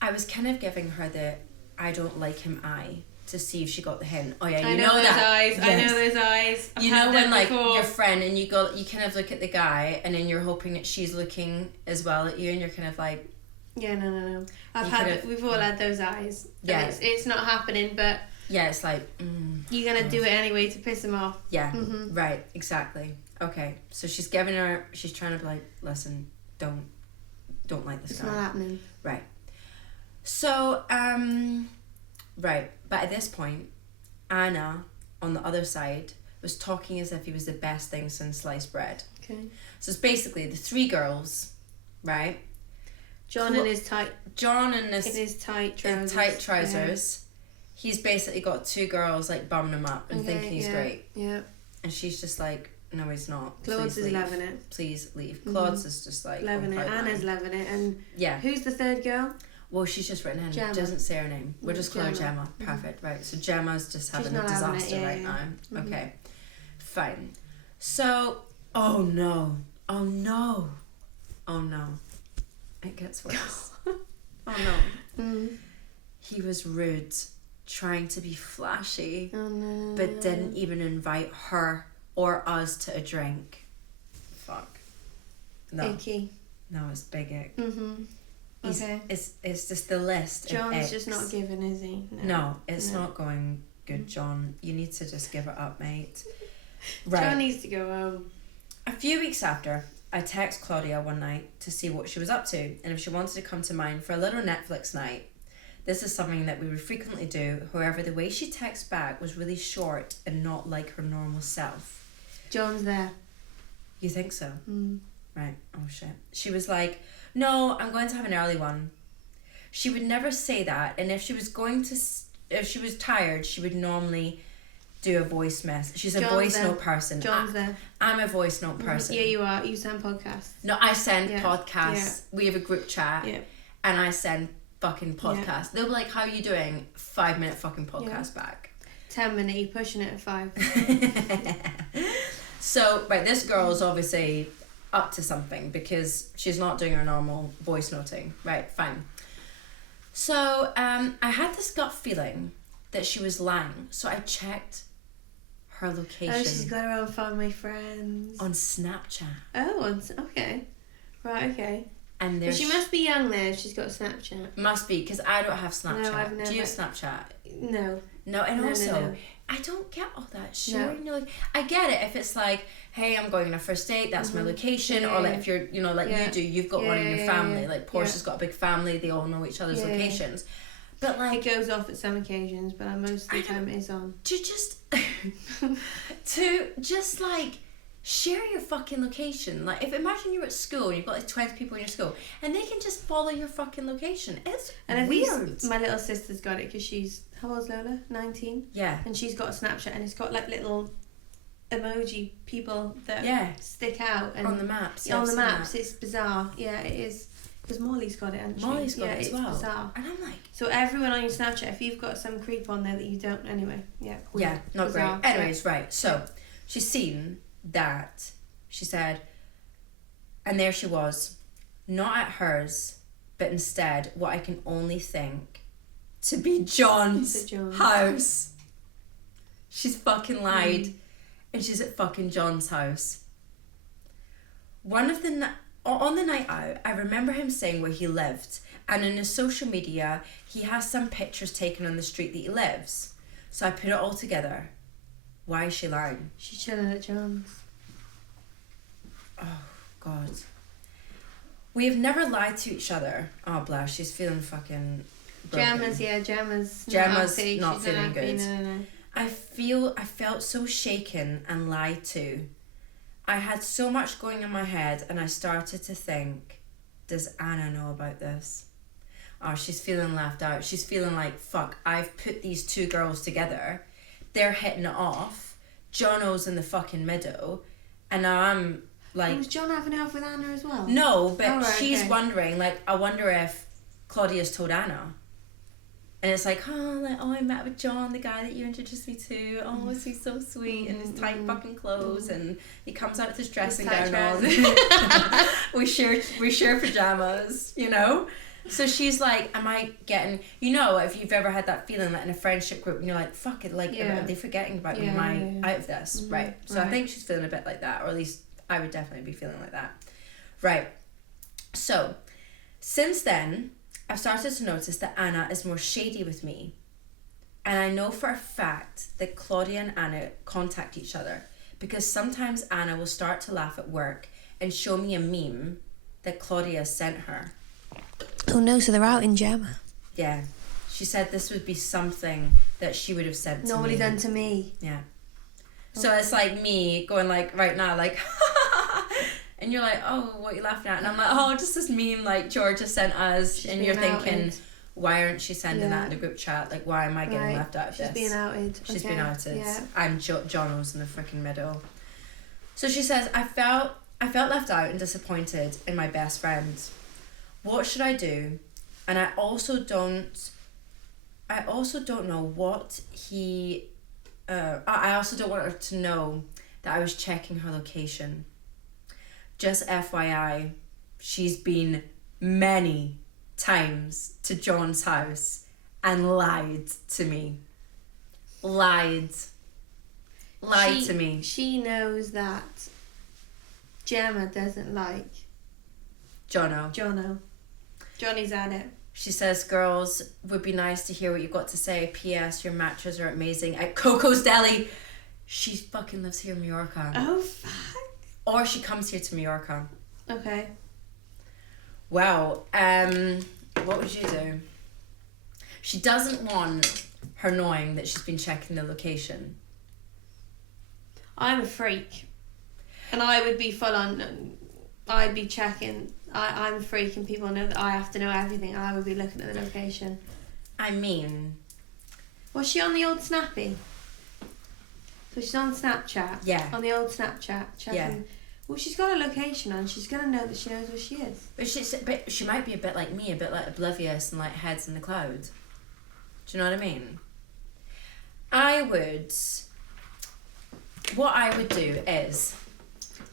I was kind of giving her the I don't like him eye to see if she got the hint. Oh yeah, I know those that. eyes. Yes. I know those eyes. You know when like your friend and you kind of look at the guy and then you're hoping that she's looking as well at you and you're kind of like. Yeah, no. We've all had those eyes. Yeah. It's not happening, but. Yeah, it's like. You're gonna do it anyway to piss him off. Yeah. Right. Exactly. Okay. So she's trying to be like, listen, don't like this guy. It's not happening. Right. So, right. But at this point, Anna, on the other side, was talking as if he was the best thing since sliced bread. Okay. So it's basically the three girls right? John in his tight trousers. Yeah. He's basically got two girls like bumming him up and thinking he's great. Yeah. And she's just like, no, he's not. Claude's is loving it. Please leave. Claude's is just like loving it. Anna's loving it. And yeah. Who's the third girl? Well, she's just written in. Gemma. Doesn't say her name. We'll just call her Gemma. Perfect. Right. So Gemma's just having a disaster now. Okay. Fine. So, oh no. It gets worse. Oh no. He was rude, trying to be flashy, but didn't even invite her or us to a drink. Fuck. No. Icky. No, it's big ick. Okay. It's just the list. John's just not giving, is he? No, it's not going good, John. You need to just give it up, mate. Right. John needs to go home. A few weeks after, I text Claudia one night to see what she was up to and if she wanted to come to mine for a little Netflix night. This is something that we would frequently do. However, the way she texted back was really short and not like her normal self. John's there. You think so? Right. Oh shit. She was like, no, I'm going to have an early one. She would never say that, and if she was tired, she would normally do a voice message. She's a voice note person. John's there. I'm a voice note person. Yeah, you are. You send podcasts. No, I send podcasts. Yeah. We have a group chat. Yeah. And I send fucking podcasts. Yeah. They'll be like, how are you doing? 5-minute fucking podcast back. 10 minute, you pushing it at 5. So, right, this girl is obviously up to something because she's not doing her normal voice noting. Right, fine. So, I had this gut feeling that she was lying. So I checked her location. Oh, she's got her own family friends. On Snapchat. Oh, okay. Right, okay. And but she must be young then if she's got Snapchat. Must be, because I don't have Snapchat. No, I've never. Do you have Snapchat? No. No, and also, no. I don't get all that sharing. No. I get it if it's like, hey, I'm going on a first date, that's my location, or like if you're, you know, like you do, you've got one in your family, like Portia's got a big family, they all know each other's locations. But like, it goes off at some occasions, but most of the time it is on. To just like share your fucking location. Like, if imagine you're at school and you've got like 20 people in your school and they can just follow your fucking location. It's weird. My little sister's got it because she's, how old's Lola? 19? Yeah. And she's got a Snapchat and it's got like little emoji people that stick out. And on the maps. On the maps. It's bizarre. Yeah, it is. Because Molly's got it, hasn't she? Molly's got it as well. It's bizarre. And I'm like... So everyone on your Snapchat, if you've got some creep on there that you don't... Anyway, weird. Yeah, not bizarre. Great. Anyways, right. So, she's seen that. She said... And there she was. Not at hers, but instead, what I can only think to be John's house. She's fucking lied. And she's at fucking John's house. On the night out, I remember him saying where he lived, and in his social media, he has some pictures taken on the street that he lives. So I put it all together. Why is she lying? She's chilling at John's. Oh, God. We have never lied to each other. Oh, bless, she's feeling fucking broken. Gemma's not feeling good. No. I felt so shaken and lied to. I had so much going in my head and I started to think, does Anna know about this? Oh, she's feeling left out. She's feeling like, fuck, I've put these two girls together. They're hitting it off. Jono's in the fucking middle. And now I'm like... Was John having it off with Anna as well? No, but she's wondering, like, I wonder if Claudia's told Anna. And it's like, I met with John, the guy that you introduced me to. Oh, is he so sweet? And his tight fucking clothes. And he comes out with his dressing gown on. we share pajamas, you know? So she's like, am I getting... You know, if you've ever had that feeling like in a friendship group and you're like, fuck it, like, are they forgetting about me? Am I out of this? Right. So I think she's feeling a bit like that. Or at least I would definitely be feeling like that. Right. So, since then... I've started to notice that Anna is more shady with me. And I know for a fact that Claudia and Anna contact each other because sometimes Anna will start to laugh at work and show me a meme that Claudia sent her. Oh no, so they're out in Gemma. Yeah. She said this would be something that she would have sent to me. Normally done to me. Yeah. So it's like me going like right now like And you're like, oh, what are you laughing at? And I'm like, oh, just this meme like Georgia sent us. And you're thinking, why aren't she sending that in the group chat? Like, why am I getting left out of this? She's being outed. She's been outed. Yeah. And Jono's in the freaking middle. So she says, I felt left out and disappointed in my best friend. What should I do? And I also don't know what he... I also don't want her to know that I was checking her location. Just FYI, she's been many times to John's house and lied to me. Lied to me. She knows that Gemma doesn't like Jono. Johnny's at it. She says, girls, would be nice to hear what you've got to say. P.S. Your matches are amazing at Coco's Deli. She fucking lives here in Mallorca. Oh, fuck. Or she comes here to Mallorca. Okay. Well, what would you do? She doesn't want her knowing that she's been checking the location. I'm a freak. And I would be full on, I'd be checking. I'm a freak and people know that I have to know everything. I would be looking at the location. I mean... Was she on the old Snappy? So she's on Snapchat. Yeah. On the old Snapchat. Checking. Yeah. Well, she's got a location on. She's going to know that she knows where she is. But she might be a bit like me, a bit like oblivious and like heads in the clouds. Do you know what I mean? What I would do is...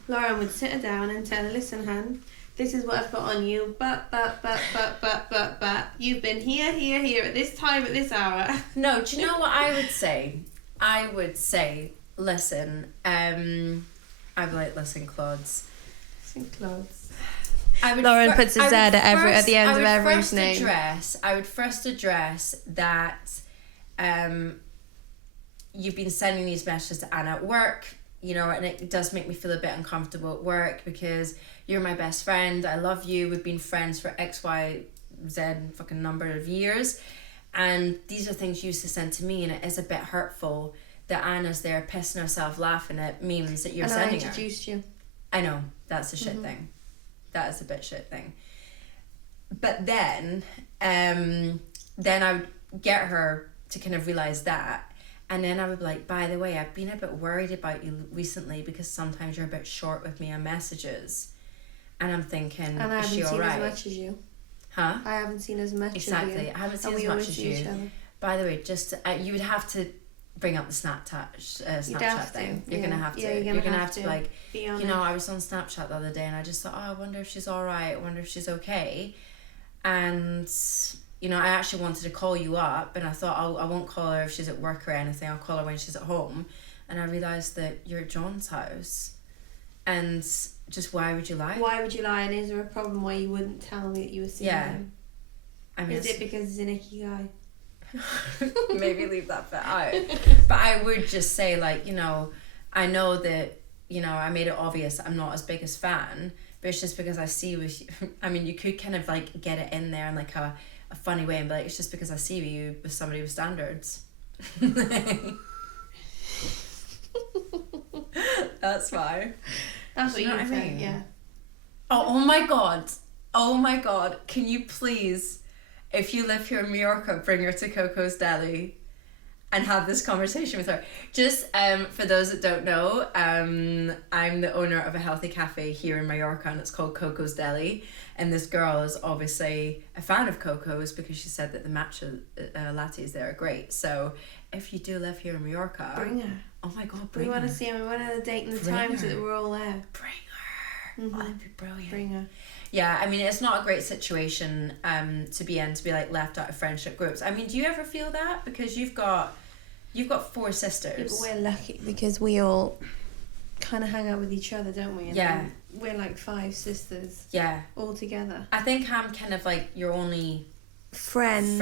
Lauren would sit her down and tell her, listen, hun, this is what I've got on you, but, you've been here, at this time, at this hour. No, do you know what I would say? I would say, listen, I'd be like, listen, Clods. Listen, Clods. Lauren puts a Z at the end of every name. I would first address that you've been sending these messages to Anna at work, you know, and it does make me feel a bit uncomfortable at work because you're my best friend. I love you. We've been friends for X, Y, Z fucking number of years. And these are things you used to send to me, and it is a bit hurtful that Anna's there pissing herself laughing at memes that you're sending her. I introduced you. I know, that's a shit thing. That is a bit shit thing. But then I would get her to kind of realise that. And then I would be like, by the way, I've been a bit worried about you recently because sometimes you're a bit short with me on messages. And I'm thinking, is she all right? I haven't seen as much as you. Huh? I haven't seen as much exactly. as you. I haven't seen as much as you. By the way, just you would have to bring up the Snapchat thing. You're gonna have to. Yeah, you're gonna have to like, you know, I was on Snapchat the other day and I just thought, oh, I wonder if she's all right. I wonder if she's okay. And you know, I actually wanted to call you up, and I thought, I won't call her if she's at work or anything. I'll call her when she's at home. And I realised that you're at John's house. And just why would you lie? Why would you lie? And is there a problem why you wouldn't tell me that you were seeing him? I mean, is it because he's an icky guy? Maybe leave that bit out. But I would just say, like, you know, I know that, you know, I made it obvious that I'm not as big a fan, but it's just because I see with you. I mean, you could kind of like get it in there in like a funny way and be like, it's just because I see you with somebody with standards. That's why. That's what you would say, yeah. Oh my god, can you please, if you live here in Mallorca, bring her to Coco's Deli and have this conversation with her. Just for those that don't know, I'm the owner of a healthy cafe here in Mallorca, and it's called Coco's Deli. And this girl is obviously a fan of Coco's because she said that the matcha lattes there are great. So if you do live here in Mallorca, bring her. Oh my god, bring her. We want to see her. We want to date in the time so that we're all there. Bring her. Oh, that'd be brilliant. Bring her. Yeah, I mean, it's not a great situation to be in, to be like left out of friendship groups. I mean, do you ever feel that? Because you've got 4 sisters. Yeah, but we're lucky because we all kind of hang out with each other, don't we? And yeah. We're like 5 sisters. Yeah. All together. I think I'm kind of like your only friend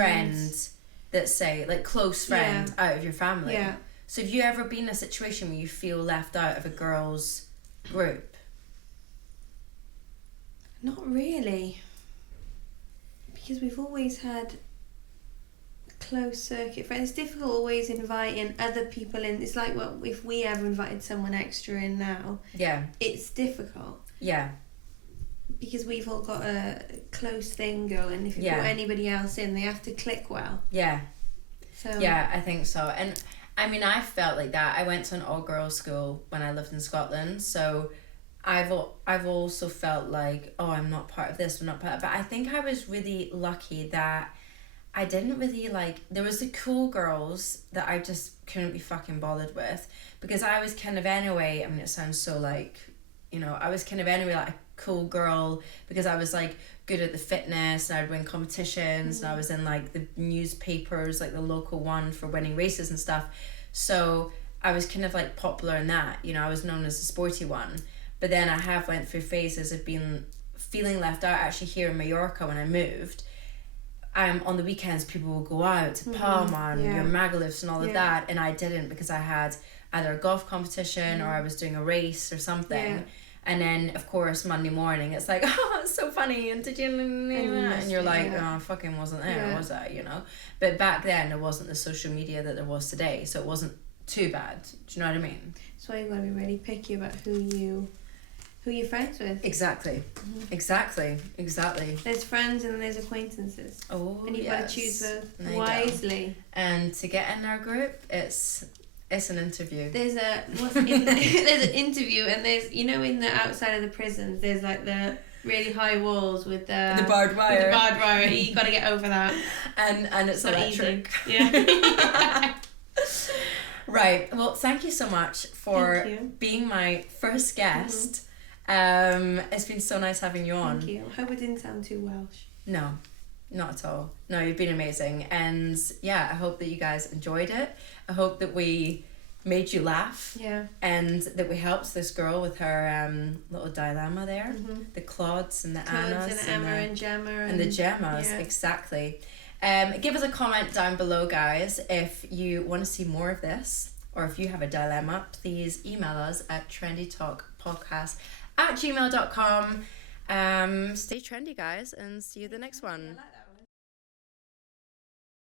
that say, like, close friend out of your family. Yeah. So have you ever been in a situation where you feel left out of a girl's group? Not really. Because we've always had close circuit friends. It's difficult always inviting other people in. It's like, well, if we ever invited someone extra in now, yeah, it's difficult. Yeah. Because we've all got a close thing going. If you Yeah. put anybody else in, they have to click well. Yeah. So Yeah, I think so. And I mean, I felt like that. I went to an all-girls school when I lived in Scotland, so I've also felt like, oh, I'm not part of this, I'm not part of... But I think I was really lucky that I didn't really like... There was the cool girls that I just couldn't be fucking bothered with, because I was kind of anyway... I mean, it sounds so like... You know, I was kind of anyway like a cool girl because I was like good at the fitness and I'd win competitions and I was in like the newspapers, like the local one for winning races and stuff. So I was kind of like popular in that, you know, I was known as the sporty one. But then I have went through phases of being feeling left out. Actually here in Mallorca when I moved, on the weekends people will go out to Palma and your Magalufs and all of that, and I didn't because I had either a golf competition or I was doing a race or something. And then of course Monday morning it's like, oh, it's so funny, and did you and you're like, oh, I fucking wasn't there, was I, you know? But back then there wasn't the social media that there was today, so it wasn't too bad. Do you know what I mean? So you gotta be really picky about who you're friends with. Exactly. Exactly. There's friends and there's acquaintances. Oh, and you've got to choose There both you wisely. go. And to get in our group, it's an interview. There's there's an interview, and there's, you know, in the outside of the prisons, there's like the really high walls with the barbed wire. With the barbed wire. You got to get over that. And it's not electric. Easy. Yeah. Right. Well, thank you so much for being my first guest. It's been so nice having you on. Thank you. I hope it didn't sound too Welsh. No, not at all. No, you've been amazing. And yeah, I hope that you guys enjoyed it. I hope that we made you laugh. Yeah. And that we helped this girl with her little dilemma there. The Claudes and the Annas. And Emma and Gemma. And the Gemmas, exactly. Give us a comment down below, guys, if you want to see more of this, or if you have a dilemma, please email us at trendytalkpodcast@gmail.com. Stay trendy, guys, and see you the next one.